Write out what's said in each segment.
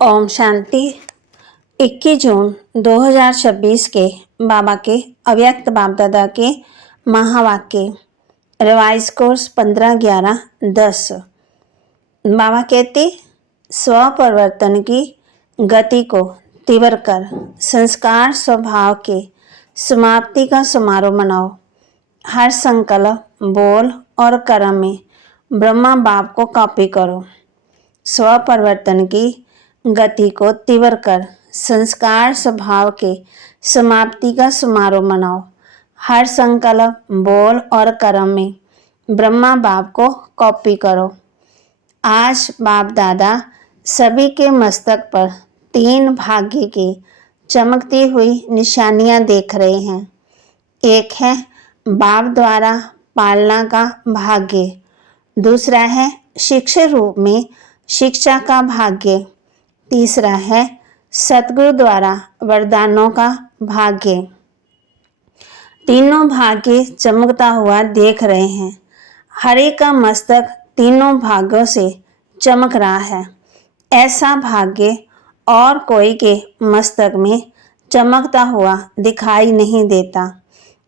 ओम शांति। 21 जून 2026 के बाबा के अव्यक्त बाप दादा के महावाक्य। Revise course 15/11/10। बाबा कहते, स्व परिवर्तन की गति को तीव्र कर संस्कार स्वभाव के समाप्ति का समारोह मनाओ। हर संकल्प, बोल और कर्म में ब्रह्मा बाप को कॉपी करो। स्व परिवर्तन की गति को तीव्र कर संस्कार स्वभाव के समाप्ति का समारोह मनाओ। हर संकल्प, बोल और कर्म में ब्रह्मा बाप को कॉपी करो। आज बाप दादा सभी के मस्तक पर 3 भाग्य की चमकती हुई निशानियां देख रहे हैं। एक है बाप द्वारा पालना का भाग्य, दूसरा है शिक्षक रूप में शिक्षा का भाग्य, तीसरा है सतगुरु द्वारा वरदानों का भाग्य। तीनों भाग्य चमकता हुआ देख रहे हैं। हर एक का मस्तक तीनों भाग्यों से चमक रहा है। ऐसा भाग्य और कोई के मस्तक में चमकता हुआ दिखाई नहीं देता,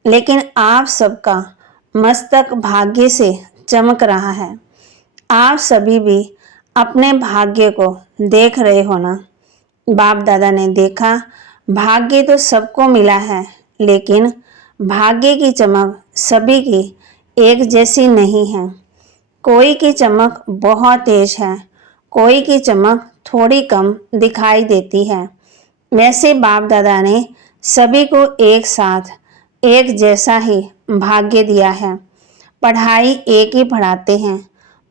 लेकिन आप सबका मस्तक भाग्य से चमक रहा है। आप सभी भी अपने भाग्य को देख रहे हो ना। बाप दादा ने देखा, भाग्य तो सबको मिला है, लेकिन भाग्य की चमक सभी की एक जैसी नहीं है। कोई की चमक बहुत तेज है, कोई की चमक थोड़ी कम दिखाई देती है। वैसे बाप दादा ने सभी को एक साथ एक जैसा ही भाग्य दिया है। पढ़ाई एक ही पढ़ाते हैं,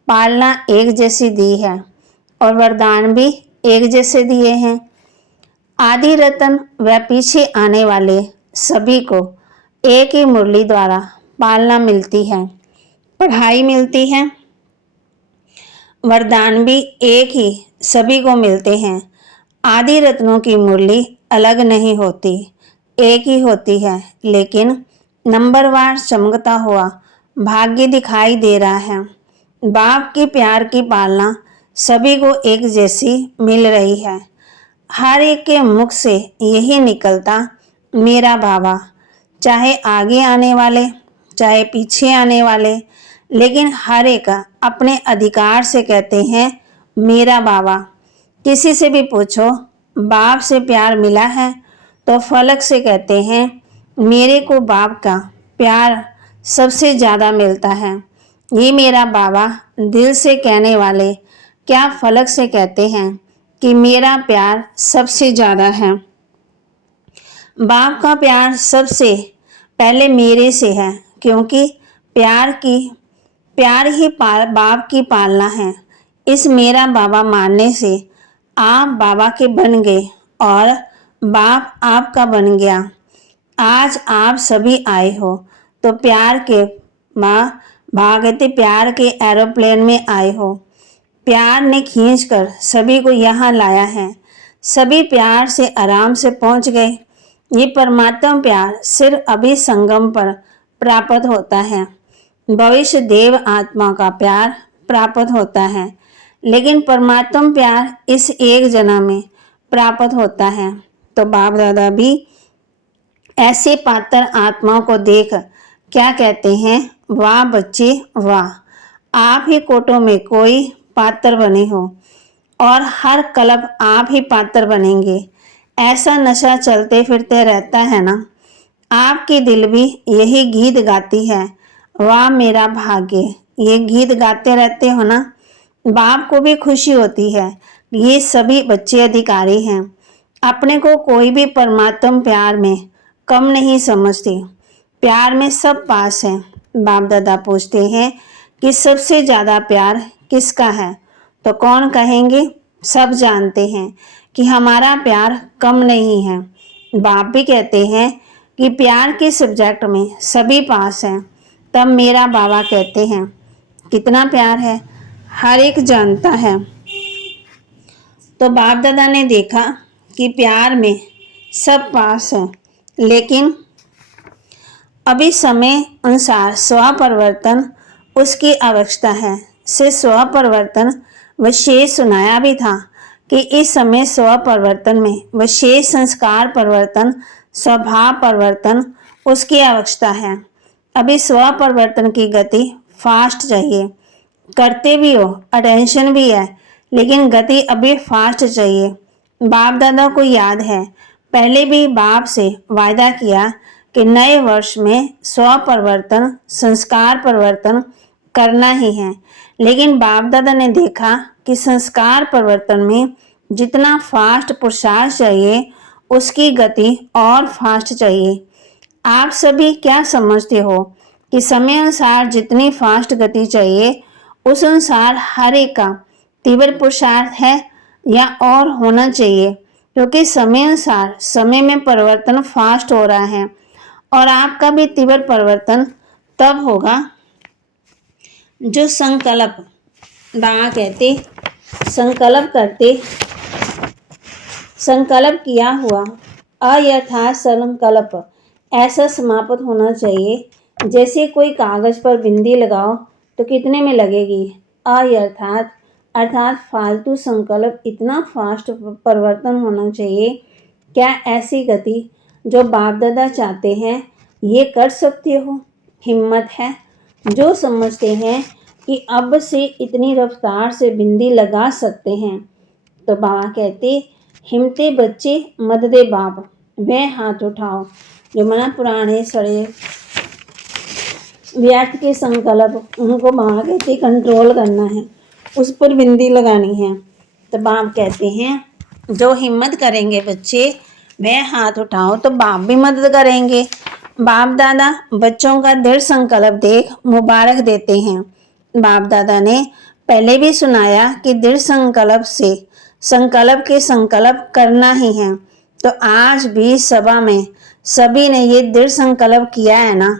पालना एक जैसी दी है और वरदान भी एक जैसे दिए हैं। आदि रतन व पीछे आने वाले सभी को एक ही मुरली द्वारा पालना मिलती है, पढ़ाई मिलती है, वरदान भी एक ही सभी को मिलते हैं। आदि रत्नों की मुरली अलग नहीं होती, एक ही होती है, लेकिन नंबरवार चमकता हुआ भाग्य दिखाई दे रहा है। बाप की प्यार की पालना सभी को एक जैसी मिल रही है। हर एक के मुख से यही निकलता, मेरा बाबा। चाहे आगे आने वाले, चाहे पीछे आने वाले, लेकिन हर एक अपने अधिकार से कहते हैं, मेरा बाबा। किसी से भी पूछो, बाप से प्यार मिला है, तो फलक से कहते हैं, मेरे को बाप का प्यार सबसे ज़्यादा मिलता है। ये मेरा बाबा दिल से कहने वाले क्या फलक से कहते हैं कि मेरा प्यार सबसे ज़्यादा है। बाप का प्यार सबसे पहले मेरे से है, क्योंकि प्यार ही बाप की पालना है। इस मेरा बाबा मानने से आप बाबा के बन गए और बाप आपका बन गया। आज आप सभी आए हो तो प्यार के भागते प्यार के एरोप्लेन में आए हो। प्यार ने खींचकर सभी को यहाँ लाया है। सभी प्यार से आराम से पहुँच गए। ये परमात्मा प्यार सिर्फ अभी संगम पर प्राप्त होता है। भविष्य देव आत्मा का प्यार प्राप्त होता है, लेकिन परमात्मा प्यार इस एक जन्म में प्राप्त होता है। तो बाप दादा भी ऐसे पात्र आत्माओं को देख क्या कहते हैं, वाह बच्चे वाह, आप ही कोटों में कोई पात्र बने हो और हर कल्प आप ही पात्र बनेंगे। ऐसा नशा चलते फिरते रहता है ना। आपकी दिल भी यही गीत गाती है, वाह मेरा भाग्य। ये गीत गाते रहते हो ना। बाप को भी खुशी होती है, ये सभी बच्चे अधिकारी हैं। अपने को कोई भी परमात्मा प्यार में कम नहीं समझते। प्यार में सब पास है। बाप दादा पूछते हैं कि सबसे ज़्यादा प्यार किसका है, तो कौन कहेंगे? सब जानते हैं कि हमारा प्यार कम नहीं है। बाप भी कहते हैं कि प्यार के सब्जेक्ट में सभी पास हैं। तब मेरा बाबा कहते हैं, कितना प्यार है, हर एक जानता है। तो बाप दादा ने देखा कि प्यार में सब पास है, लेकिन अभी समय अनुसार स्व परिवर्तन उसकी आवश्यकता है। से स्व परिवर्तन विशेष सुनाया भी था कि इस समय स्व परिवर्तन में विशेष संस्कार परिवर्तन, स्वभाव परिवर्तन उसकी आवश्यकता है। अभी स्व परिवर्तन की गति फास्ट चाहिए, करते भी हो, अटेंशन भी है, लेकिन गति अभी फास्ट चाहिए। बाप दादा को याद है, पहले भी बाप से वायदा किया कि नए वर्ष में स्व परिवर्तन, संस्कार परिवर्तन करना ही है, लेकिन बाप दादा ने देखा कि संस्कार परिवर्तन में जितना फास्ट पुरुषार्थ चाहिए उसकी गति और फास्ट चाहिए। आप सभी क्या समझते हो कि समय अनुसार जितनी फास्ट गति चाहिए उस अनुसार हर एक का तीव्र पुरुषार्थ है या और होना चाहिए? क्योंकि समय अनुसार समय में परिवर्तन फास्ट हो रहा है और आपका भी तीव्र परिवर्तन तब होगा जो संकल्प, बाबा कहते संकल्प करते, संकल्प किया हुआ अयथार्थ संकल्प ऐसा समाप्त होना चाहिए। जैसे कोई कागज पर बिंदी लगाओ तो कितने में लगेगी? अयथार्थ अर्थात फालतू संकल्प इतना फास्ट परिवर्तन होना चाहिए। क्या ऐसी गति जो बाप दादा चाहते हैं ये कर सकते हो? हिम्मत है जो समझते हैं कि अब से इतनी रफ्तार से बिंदी लगा सकते हैं। तो बाबा कहते हिम्मते बच्चे मत दे बाप, वह हाथ उठाओ जो मना पुराने सड़े व्यर्थ के संकल्प उनको बाबा कहते कंट्रोल करना है, उस पर बिंदी लगानी है। तो बाप कहते हैं जो हिम्मत करेंगे बच्चे वह हाथ उठाओ, तो बाप भी मदद करेंगे। बाप दादा बच्चों का दृढ़ संकल्प देख मुबारक देते हैं। बाप दादा ने पहले भी सुनाया कि दृढ़ संकल्प से संकल्प के संकल्प करना ही है। तो आज भी सभा में सभी ने ये दृढ़ संकल्प किया है ना।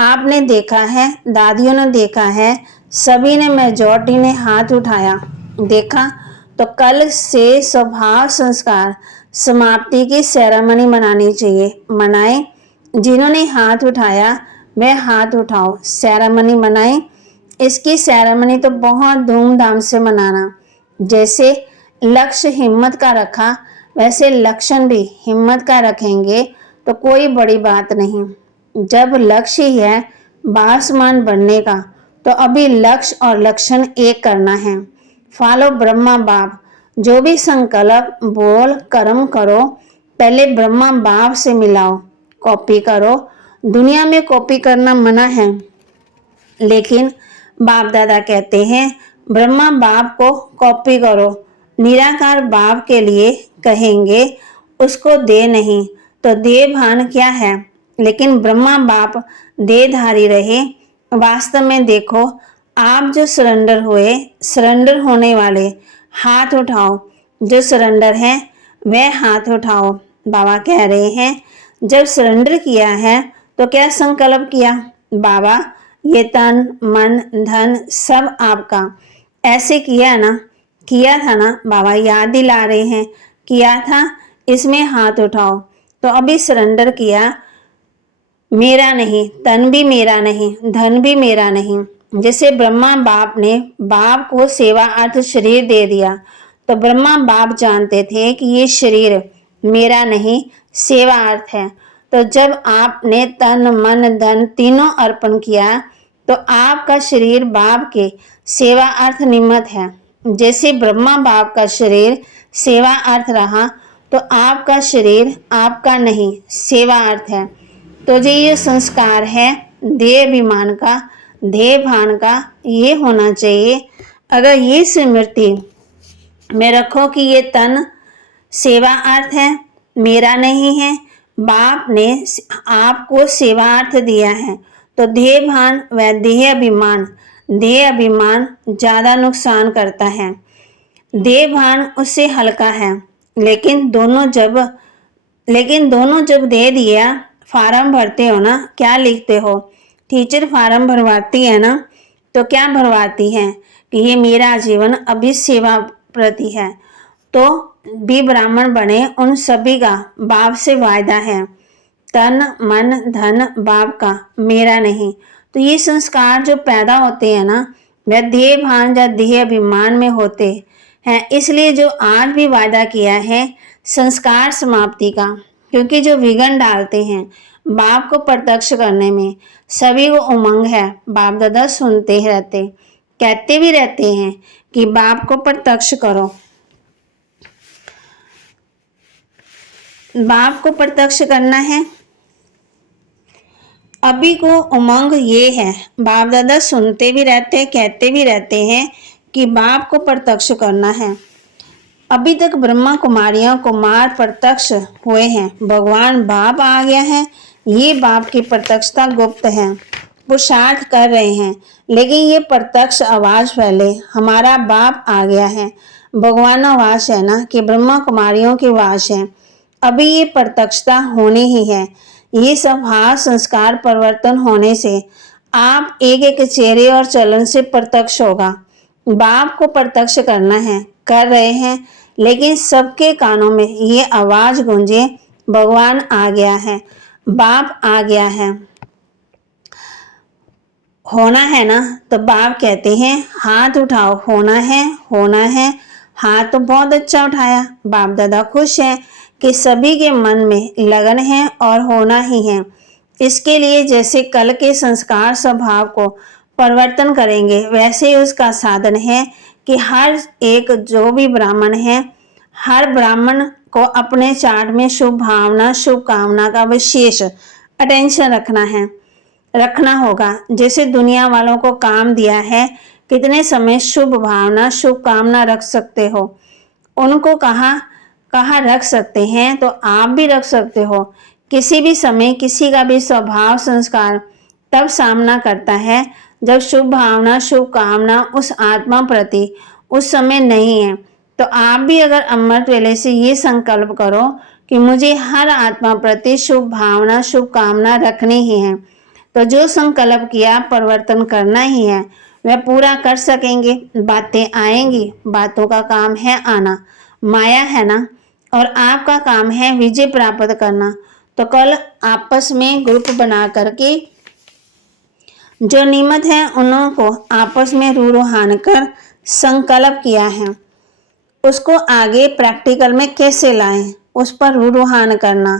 आपने देखा है, दादियों ने देखा है, सभी ने मेजॉरिटी ने हाथ उठाया। देखा तो कल से स्वभाव संस्कार समाप्ति की सेरेमनी मनानी चाहिए। मनाएं, जिन्होंने हाथ उठाया वह हाथ उठाओ, सेरेमनी मनाएं। इसकी सेरेमनी तो बहुत धूमधाम से मनाना। जैसे लक्ष्य हिम्मत का रखा वैसे लक्षण भी हिम्मत का रखेंगे तो कोई बड़ी बात नहीं। जब लक्ष्य ही है बासमान बनने का तो अभी लक्ष्य और लक्षण एक करना है। फॉलो ब्रह्मा बाप, जो भी संकल्प बोल कर्म करो पहले ब्रह्मा बाप से मिलाओ। कॉपी करो, दुनिया में कॉपी करना मना है, लेकिन बाप दादा कहते हैं ब्रह्मा बाप को कॉपी करो। निराकार बाप के लिए कहेंगे उसको दे नहीं तो दे भान क्या है, लेकिन ब्रह्मा बाप देहधारी रहे। वास्तव में देखो आप जो सरेंडर हुए, सरेंडर होने वाले हाथ उठाओ। जो सरेंडर है वह हाथ उठाओ। बाबा कह रहे हैं जब सरेंडर किया है तो क्या संकल्प किया? बाबा ये तन मन धन सब आपका, ऐसे किया ना, किया था ना। बाबा याद दिला रहे हैं किया था, इसमें हाथ उठाओ। तो अभी सरेंडर किया, मेरा नहीं, तन भी मेरा नहीं, धन भी मेरा नहीं। जैसे ब्रह्मा बाप ने बाप को सेवा अर्थ शरीर दे दिया तो ब्रह्मा बाप जानते थे कि ये शरीर मेरा नहीं सेवा अर्थ है। तो जब आपने तन मन धन तीनों अर्पण किया तो आपका शरीर बाप के सेवा अर्थ निमित्त है। जैसे ब्रह्मा बाप का शरीर सेवा अर्थ रहा तो आपका शरीर आपका नहीं सेवा अर्थ है। तो जो ये संस्कार है देह अभिमान का, देह भान का, ये होना चाहिए। अगर ये स्मृति में रखो कि ये तन सेवा अर्थ है, मेरा नहीं है, बाप ने आपको सेवा अर्थ दिया है, तो देह भान व देह अभिमान ज़्यादा नुकसान करता है। देह भान उससे हल्का है, लेकिन दोनों जब दे दिया, फार्म भरते हो ना, क्या लिखते हो? टीचर फार्म भरवाती है ना, तो क्या भरवाती है कि ये मेरा जीवन अभी सेवा प्रति है। तो भी ब्राह्मण बने उन सभी का बाप से वायदा है, तन मन धन बाप का, मेरा नहीं। तो ये संस्कार जो पैदा होते हैं ना वह देह भान या देह अभिमान में होते है, इसलिए जो आज भी वादा किया है संस्कार समाप्ति का, क्योंकि जो विघ्न डालते हैं बाप को प्रत्यक्ष करने में, सभी को उमंग है। बाप दादा सुनते ही रहते, कहते भी रहते हैं कि बाप को प्रत्यक्ष करो, बाप को प्रत्यक्ष करना है। अभी को उमंग ये है, बाप दादा सुनते भी रहते, कहते भी रहते हैं कि बाप को प्रत्यक्ष करना है। अभी तक ब्रह्मा कुमारियां कुमार प्रत्यक्ष हुए हैं, भगवान बाप आ गया है। ये बाप की प्रत्यक्षता गुप्त है, पुरुषार्थ कर रहे हैं, लेकिन ये प्रत्यक्ष आवाज फैले, हमारा बाप आ गया है। भगवान आवाज है ना कि ब्रह्मा कुमारियों की आवाज है। अभी ये प्रत्यक्षता होनी ही है। ये स्वभाव संस्कार परिवर्तन होने से आप एक एक चेहरे और चलन से प्रत्यक्ष होगा। बाप को प्रत्यक्ष करना है, कर रहे हैं, लेकिन सबके कानों में ये आवाज गूंजे, भगवान आ गया है, बाप आ गया है। होना है ना, तो बाप कहते हैं हाथ उठाओ, होना है, होना है। हाथ तो बहुत अच्छा उठाया। बाप दादा खुश हैं कि सभी के मन में लगन है और होना ही है। इसके लिए जैसे कल के संस्कार स्वभाव को परिवर्तन करेंगे, वैसे उसका साधन है कि हर एक जो भी ब्राह्मण है, हर ब्राह्मण को अपने चार्ट में शुभ भावना शुभ कामना का विशेष अटेंशन रखना होगा। जैसे दुनिया वालों को काम दिया है, कितने समय शुभ भावना शुभ कामना रख सकते हो, उनको कहाँ रख सकते हैं, तो आप भी रख सकते हो। किसी भी समय किसी का भी स्वभाव संस्कार तब सामना करता है जब शुभ भावना शुभ कामना उस आत्मा प्रति उस समय नहीं है। तो आप भी अगर अमृत वेले से ये संकल्प करो कि मुझे हर आत्मा प्रति शुभ भावना शुभ कामना रखनी ही है, तो जो संकल्प किया परिवर्तन करना ही है, वह पूरा कर सकेंगे। बातें आएंगी, बातों का काम है आना, माया है ना, और आपका काम है विजय प्राप्त करना। तो कल आपस में ग्रुप बना करके जो नियमित है उनको आपस में रूहान कर संकल्प किया है, उसको आगे प्रैक्टिकल में कैसे लाएं, उस पर रूहान करना।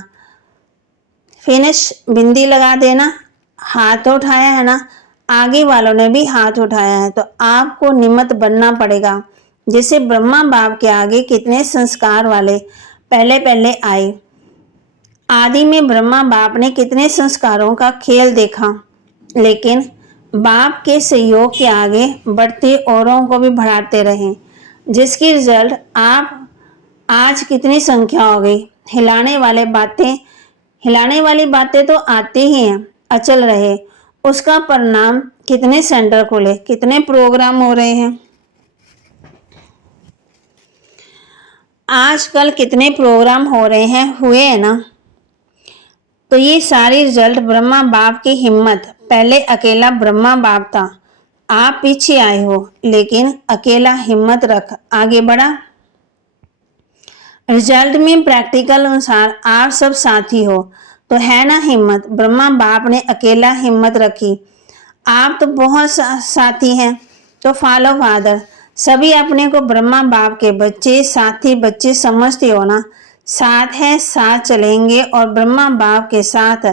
फिनिश बिंदी लगा देना, हाथ उठाया है ना, आगे वालों ने भी हाथ उठाया है, तो आपको निमित्त बनना पड़ेगा। जैसे ब्रह्मा बाप के आगे कितने संस्कार वाले पहले पहले आए, आदि में ब्रह्मा बाप ने कितने संस्कारों का खेल देखा, लेकिन बाप के सहयोग के आगे बढ़ते औरों को भी बढ़ाते रहे, जिसकी रिजल्ट आप आज कितनी संख्या हो गई। हिलाने वाली बातें तो आती ही हैं, अचल रहे, उसका परिणाम कितने सेंटर खुले, कितने प्रोग्राम हो रहे हैं, आजकल कितने प्रोग्राम हो रहे हैं, हुए हैं ना। तो ये सारी रिजल्ट ब्रह्मा बाप की हिम्मत। पहले अकेला ब्रह्मा बाप था, आप पीछे आए हो, लेकिन अकेला हिम्मत रख आगे बढ़ा। रिजल्ट में प्रैक्टिकल अनुसार आप सब साथी हो, तो है ना हिम्मत। ब्रह्मा बाप ने अकेला हिम्मत रखी, आप तो बहुत साथी हैं, तो फॉलो फादर। सभी अपने को ब्रह्मा बाप के बच्चे साथी बच्चे समझते हो ना, साथ है, साथ चलेंगे और ब्रह्मा बाप के साथ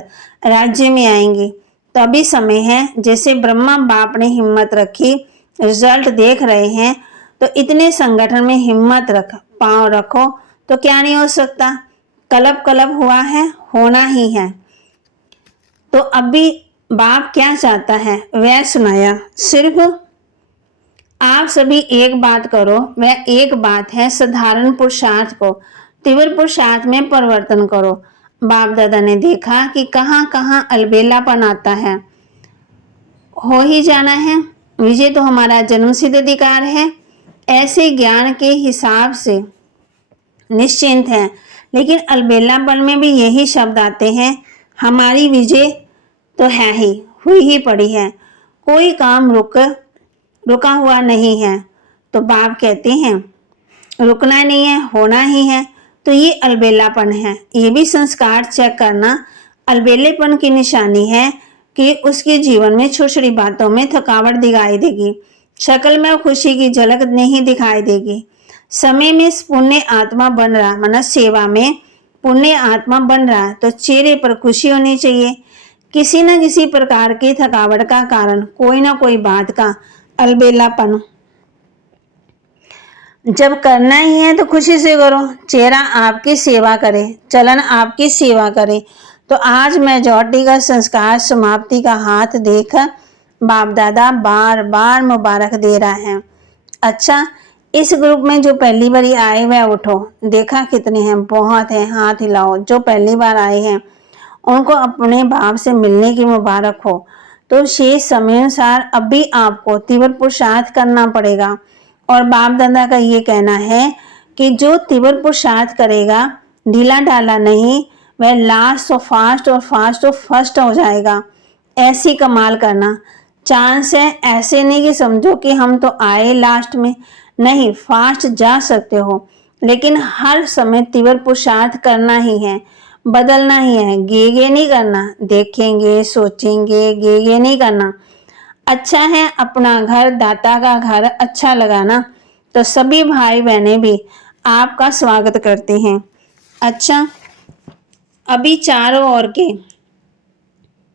राज्य में आएंगे। तो अभी समय है, जैसे ब्रह्मा बाप ने हिम्मत रखी, रिजल्ट देख रहे हैं, तो इतने संगठन में हिम्मत पांव रखो, तो क्या नहीं हो सकता। कलब हुआ है, होना ही है। तो अभी बाप क्या चाहता है वह सुनाया। सिर्फ आप सभी एक बात करो, वह एक बात है, साधारण पुरुषार्थ को तीव्र पुरुषार्थ में परिवर्तन करो। बाप दादा ने देखा कि कहाँ कहाँ अलबेलापन आता है, हो ही जाना है, विजय तो हमारा जन्मसिद्ध अधिकार है। ऐसे ज्ञान के हिसाब से निश्चिंत है, लेकिन अलबेलापन में भी यही शब्द आते हैं, हमारी विजय तो है ही, हुई ही पड़ी है, कोई काम रुका हुआ नहीं है। तो बाप कहते हैं रुकना नहीं है, होना ही है। तो ये अलबेलापन है, ये भी संस्कार चेक करना। अलबेलेपन की निशानी है कि उसके जीवन में छोटी छोटी बातों में थकावट दिखाई देगी, शक्ल में खुशी की झलक नहीं दिखाई देगी, समय में पुण्य आत्मा बन रहा, मतलब सेवा में पुण्य आत्मा बन रहा, तो चेहरे पर खुशी होनी चाहिए। किसी न किसी प्रकार की थकावट का कारण कोई ना कोई बात का अलबेलापन, जब करना ही है तो खुशी से करो। चेहरा आपकी सेवा करे, चलन आपकी सेवा करे। तो आज मेजॉरिटी का संस्कार समाप्ति का हाथ देख बाप दादा बार बार मुबारक दे रहा है। अच्छा, इस ग्रुप में जो पहली बार आए हुए उठो, देखा कितने हैं, बहुत हैं, हाथ हिलाओ। जो पहली बार आए हैं उनको अपने बाप से मिलने की मुबारक हो। तो शेष समय अनुसार अभी आपको तीव्र पुरुषार्थ करना पड़ेगा। और बाप दादा का ये कहना है कि जो तीव्र पुरुषार्थ करेगा, ढीला ढाला नहीं, वह लास्ट और फास्ट और फास्ट और फर्स्ट हो जाएगा। ऐसी कमाल करना चांस है। ऐसे नहीं कि समझो कि हम तो आए लास्ट में, नहीं, फास्ट जा सकते हो, लेकिन हर समय तीव्र पुरुषार्थ करना ही है, बदलना ही है। गे नहीं करना, देखेंगे सोचेंगे, गे नहीं करना। अच्छा है अपना घर, दाता का घर अच्छा लगा ना, तो सभी भाई बहनें भी आपका स्वागत करते हैं। अच्छा, अभी चारों ओर के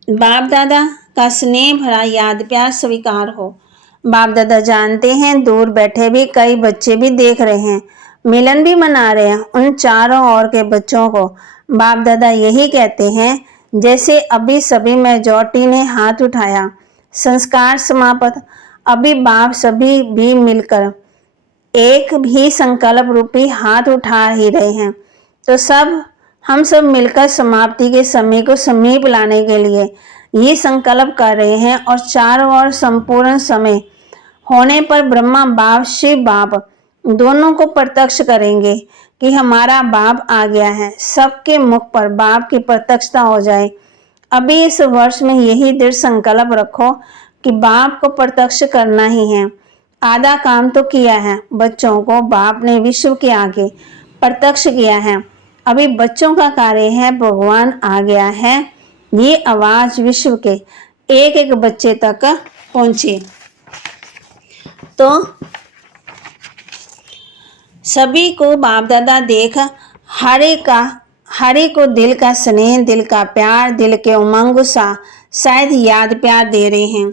बाप दादा का स्नेह भरा याद प्यार स्वीकार हो। बाप दादा जानते हैं दूर बैठे भी कई बच्चे भी देख रहे हैं, मिलन भी मना रहे हैं। उन चारों ओर के बच्चों को बाप दादा यही कहते हैं जैसे अभी सभी मेजॉरिटी ने हाथ उठाया। संस्कार समाप्त। अभी बाप सभी भी मिलकर एक भी संकल्प रूपी हाथ उठा ही रहे हैं। तो हम सब मिलकर समाप्ति के समय को समीप लाने के लिए ये संकल्प कर रहे हैं। और चारों ओर संपूर्ण समय होने पर ब्रह्मा बाप शिव बाप दोनों को प्रत्यक्ष करेंगे कि हमारा बाप आ गया है। सबके मुख पर बाप की प्रत्यक्षता हो जाए। अभी इस वर्ष में यही दृढ़ संकल्प रखो कि बाप को प्रत्यक्ष करना ही है। आधा काम तो किया है, बच्चों को बाप ने विश्व के आगे प्रत्यक्ष किया है। अभी बच्चों का कार्य है भगवान आ गया है, ये आवाज विश्व के एक एक बच्चे तक पहुंचे। तो सभी को बाप दादा देख हरे को दिल का स्नेह, दिल का प्यार, दिल के उमंग सा शायद याद प्यार दे रहे हैं।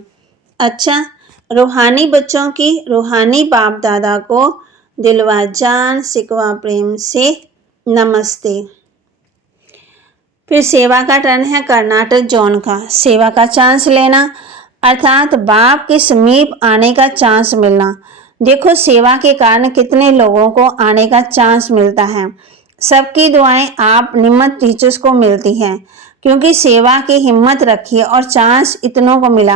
अच्छा, रूहानी बच्चों की रूहानी बाप दादा को दिलवा जान सिकवा प्रेम से नमस्ते। फिर सेवा का टर्न है कर्नाटक जोन का। सेवा का चांस लेना अर्थात बाप के समीप आने का चांस मिलना। देखो सेवा के कारण कितने लोगों को आने का चांस मिलता है। सबकी दुआएं आप निम्मत टीचर्स को मिलती हैं, क्योंकि सेवा की हिम्मत रखी और चांस इतनों को मिला।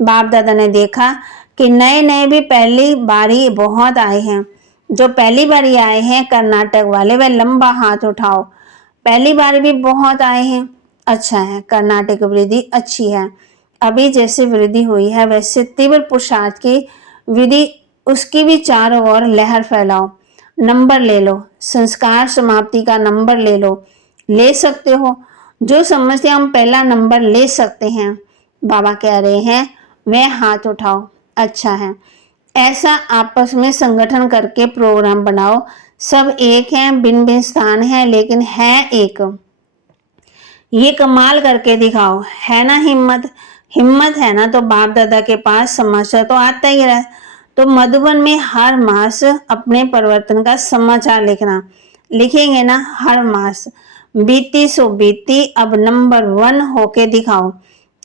बाप दादा ने देखा कि नए नए भी पहली बारी बहुत आए हैं। जो पहली बारी आए हैं कर्नाटक वाले, वे लंबा हाथ उठाओ। पहली बार भी बहुत आए हैं, अच्छा है, कर्नाटक वृद्धि अच्छी है। अभी जैसे वृद्धि हुई है वैसे तीव्र पुरुषार्थ की विधि, उसकी भी चारों ओर लहर फैलाओ। नंबर ले लो, संस्कार समाप्ति का नंबर ले लो, ले सकते हो। जो समझते हम पहला नंबर ले सकते हैं, बाबा कह रहे हैं, वह हाथ उठाओ। अच्छा है, ऐसा आपस में संगठन करके प्रोग्राम बनाओ। सब एक हैं, भिन्न भिन्न स्थान है, लेकिन है एक। ये कमाल करके दिखाओ, है ना हिम्मत। हिम्मत है ना तो बाप दादा के पास समाचार तो आता ही रहा। तो मधुबन में हर मास अपने परिवर्तन का समाचार लिखना, लिखेंगे ना हर मास। बीती सो बीती, अब नंबर 1 होके दिखाओ।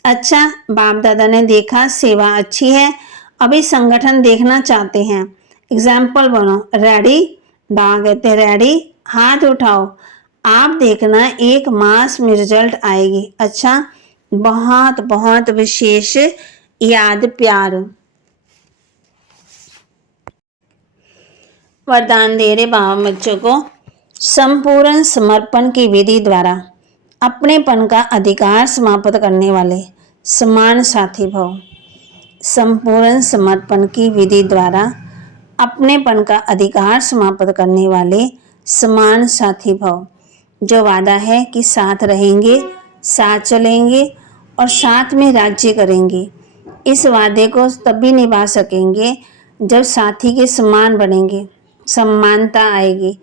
अच्छा, बाप दादा ने देखा सेवा अच्छी है, अभी संगठन देखना चाहते हैं। एग्जाम्पल बनो, रेडी, बाबा कहते रेडी, हाथ उठाओ। आप देखना एक मास में रिजल्ट आएगी। अच्छा, बहुत बहुत विशेष याद प्यार। वरदान दे रहे बाबा बच्चों को, संपूर्ण समर्पण की विधि द्वारा अपनेपन का अधिकार समाप्त करने वाले समान साथी भव। संपूर्ण समर्पण की विधि द्वारा अपनेपन का अधिकार समाप्त करने वाले समान साथी भव। जो वादा है कि साथ रहेंगे, साथ चलेंगे और साथ में राज्य करेंगे। इस वादे को तभी निभा सकेंगे जब साथी के समान बनेंगे। समानता आएगी।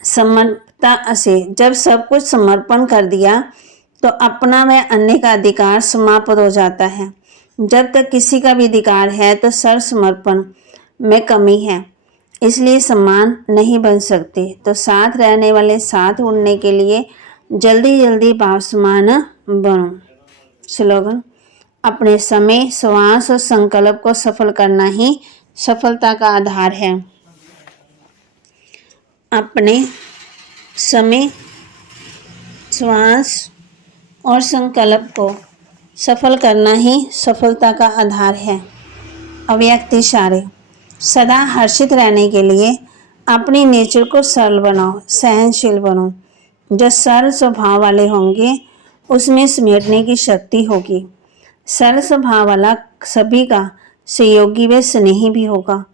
समर्पणता से जब सब कुछ समर्पण कर दिया तो अपना व अन्य का अधिकार समाप्त हो जाता है। जब तक किसी का भी अधिकार है तो सर्व समर्पण में कमी है, इसलिए समान नहीं बन सकते। तो साथ रहने वाले साथ उड़ने के लिए जल्दी जल्दी भाव समान बनो। स्लोगन: अपने समय, श्वास और संकल्प को सफल करना ही सफलता का आधार है। अपने समय, श्वास और संकल्प को सफल करना ही सफलता का आधार है। अव्यक्त इशारे: सदा हर्षित रहने के लिए अपनी नेचर को सरल बनाओ, सहनशील बनो। जो सरल स्वभाव वाले होंगे उसमें समेटने की शक्ति होगी। सरल स्वभाव वाला सभी का सहयोगी व स्नेही भी होगा,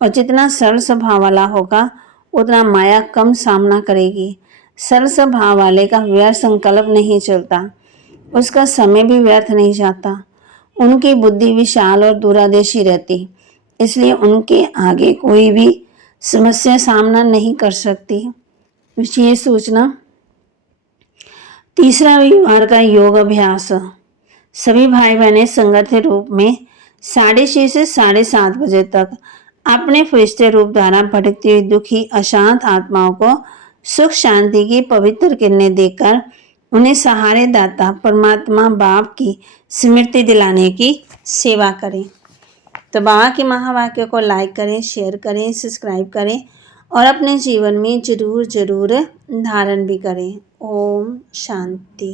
और जितना सरल स्वभाव वाला होगा उतना माया कम सामना करेगी। सरल स्वभाव वाले का व्यर्थ संकल्प नहीं चलता, उसका समय भी व्यर्थ नहीं जाता। उनकी बुद्धि विशाल और दूरदर्शी रहती, इसलिए उनके आगे कोई भी समस्या सामना नहीं कर सकती। विशेष सूचना: तीसरा रविवार का योग अभ्यास। सभी भाई बहनें संगत के रूप में 6:30 से 7:30 बजे तक अपने फरिश्ते रूप द्वारा भटकती हुई दुखी अशांत आत्माओं को सुख शांति की पवित्र किरणें देकर उन्हें सहारे दाता परमात्मा बाप की स्मृति दिलाने की सेवा करें। तो बाबा के महावाक्य को लाइक करें, शेयर करें, सब्सक्राइब करें और अपने जीवन में जरूर धारण भी करें। ओम शांति।